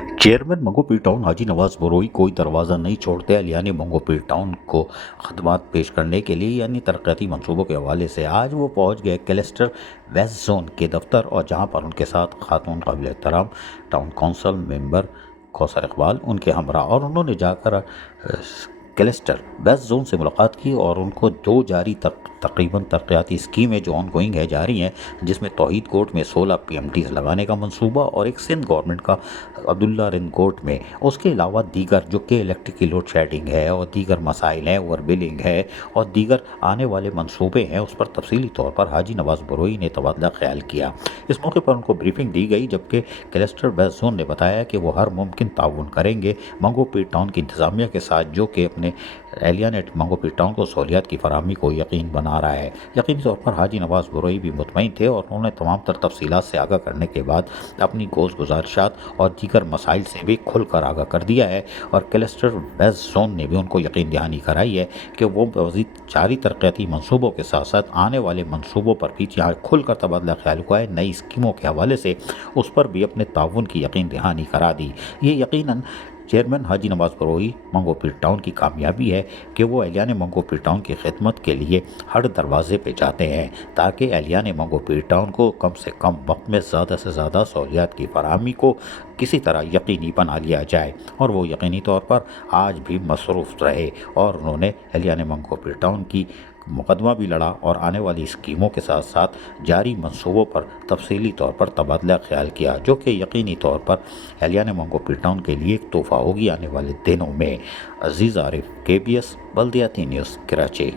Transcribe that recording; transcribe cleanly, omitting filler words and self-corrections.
Chairman मंगो P town हाजी नवाज बरोई कोई दरवाज़ा नहीं छोड़ते। यानी मंगो पी टाउन को खदमात पेश करने के लिए यानी तरक्याती मंसूबों के हवाले से आज वो पहुंच गए क्लस्टर वेस्ट जोन के दफ्तर, और जहां पर उनके साथ खातून काबिल एहतराम town council member Kausar Iqbal उनके हमरा, और उन्होंने जाकर क्लस्टर वेस्ट जोन से मुलाकात की और उनको दो जारी तकरीबन तरक्याती स्कीमें जो ऑन गोइंग है जारी हैं, जिसमें तौहीद कोर्ट में 16 PMTs लगाने का मंसूबा और एक सिंध गवर्नमेंट का अब्दुल्ला रिंद कोर्ट में, उसके अलावा दीगर जो कि इलेक्ट्रिक की लोड शेडिंग है और दीगर मसाइल हैं, ओवर बिलिंग है और दीगर आने वाले मंसूबे हैं, उस पर तफसीली तौर पर हाजी नवाज बरोई ने तबादला ख्याल किया। इस मौके पर उनको ब्रीफिंग दी गई, जबकि क्लस्टर वेस्ट जोन ने बताया कि वो हर मुमकिन ताउन करेंगे मंगो पी टाउन की इंतजामिया के साथ, जो कि अपने एहलिया ने मंगो पी टाउन को सहूलियात की फराहमी को यकीन बना रहा है। यकीनी तौर पर हाजी नवाज बरोई भी मुतमईन थे और उन्होंने तमाम तर तफसीलात से आगाह करने के बाद अपनी गोश गुजारिशात और दीगर मसाइल से भी खुलकर आगाह कर दिया है, और क्लस्टर वेस्ट जोन ने भी उनको यकीन दहानी कराई है कि वो मज़ीद जारी तरक्याती मनसूबों के साथ साथ आने वाले मनसूबों पर भी जहाँ खुलकर तबादला ख्याल हुआ है नई स्कीमों के हवाले से, उस पर भी अपने ताउन की यकीन दहानी करा दी। ये यकीनन चेयरमैन हाजी नवाज बरोई मंगो पी टाउन की कामयाबी है कि वो एहलियान मंगो पी टाउन की खिदमत के लिए हर दरवाजे पे जाते हैं, ताकि एहलियान मंगो पी टाउन को कम से कम वक्त में ज़्यादा से ज़्यादा सहूलियात की फराहमी को किसी तरह यकीनी बना लिया जाए। और वो यकीनी तौर पर आज भी मसरूफ़ रहे और उन्होंने एहलियान मंगो पी टाउन की मुकदमा भी लड़ा और आने वाली स्कीमों के साथ साथ जारी मंसूबों पर तफसीली तौर पर तबादला ख्याल किया, जो कि यकीनी तौर पर एहलियान मंगो पी टाउन के लिए एक तोहफ़ा होगी आने वाले दिनों में। अजीज़ आरिफ, KBS बल्दियाती न्यूज़, कराची।